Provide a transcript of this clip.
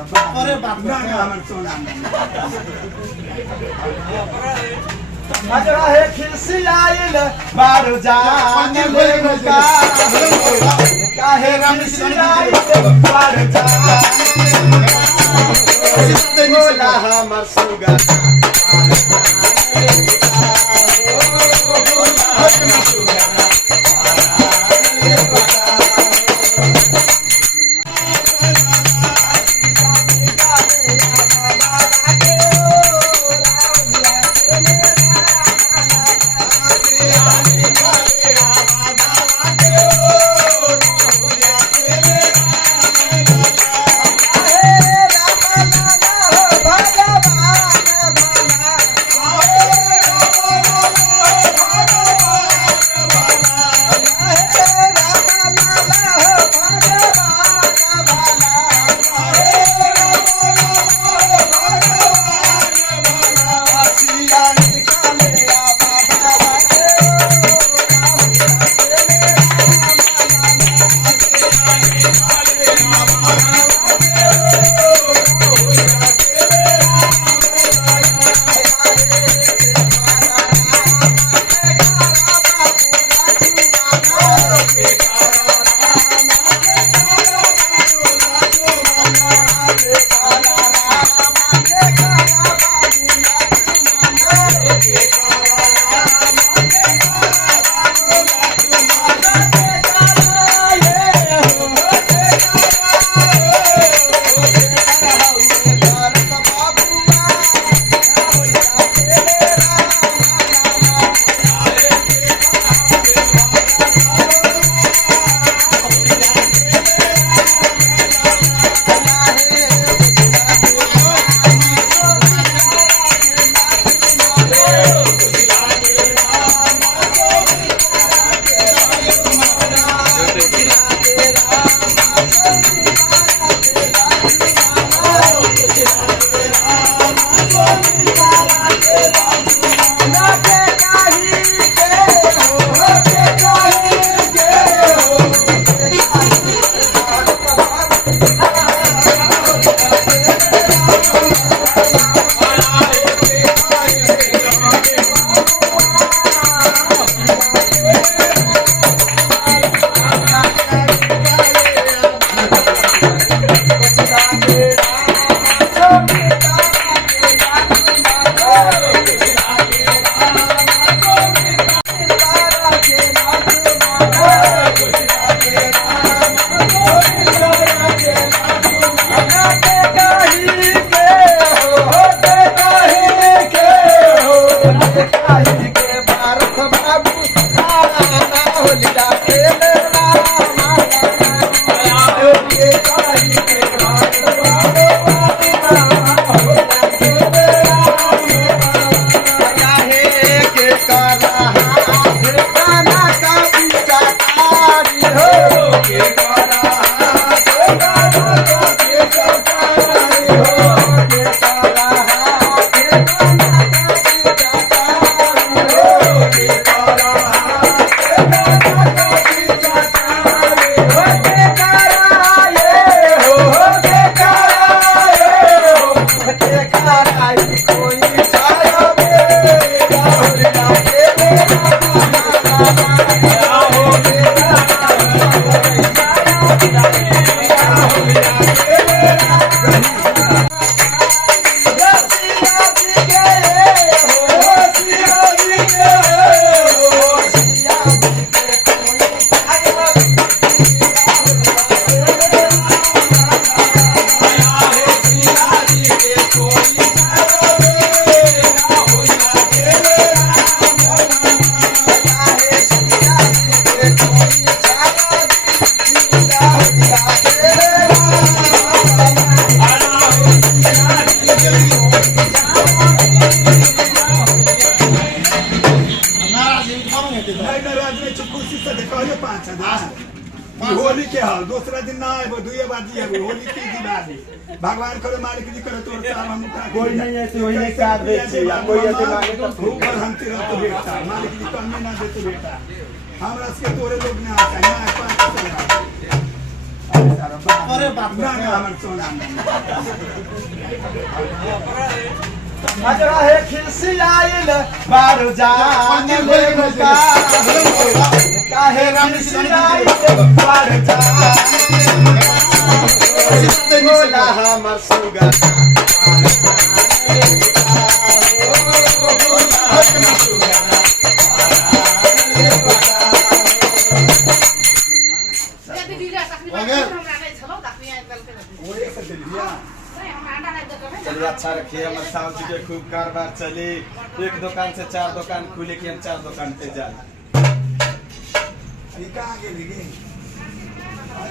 अरे बाप ना हमर सोना मजरा है खिसियाइल बारू जान ले का काहे खिसियाइल बारू जान ले बोला हमर सुगा होली के हाल दूसरा दिन ना आए दुए बाजी है होली की दिवाली भगवान करे मालिक जी करे तोर साहब हम कोई नहीं ऐसे वही नहीं साथ देती या कोई ऐसे मांगे तो भूख और हम तेरा तो बेटा मालिक जी कम ना देते बेटा हमरा से तोरे लोग ना आता ना पांच अरे बाप रे। ना ना हमर सोना अजरा है खिसियाइल बारू जान ले का काहे खिसियाइल बारू जान बोला हमर सुगा चलिए अच्छा रखिए हमारे साउंड जी के खूब कारोबार चले। एक दुकान से 4 दुकान खुले कि हम 4 दुकान पे जाए। कहाँ गेली गे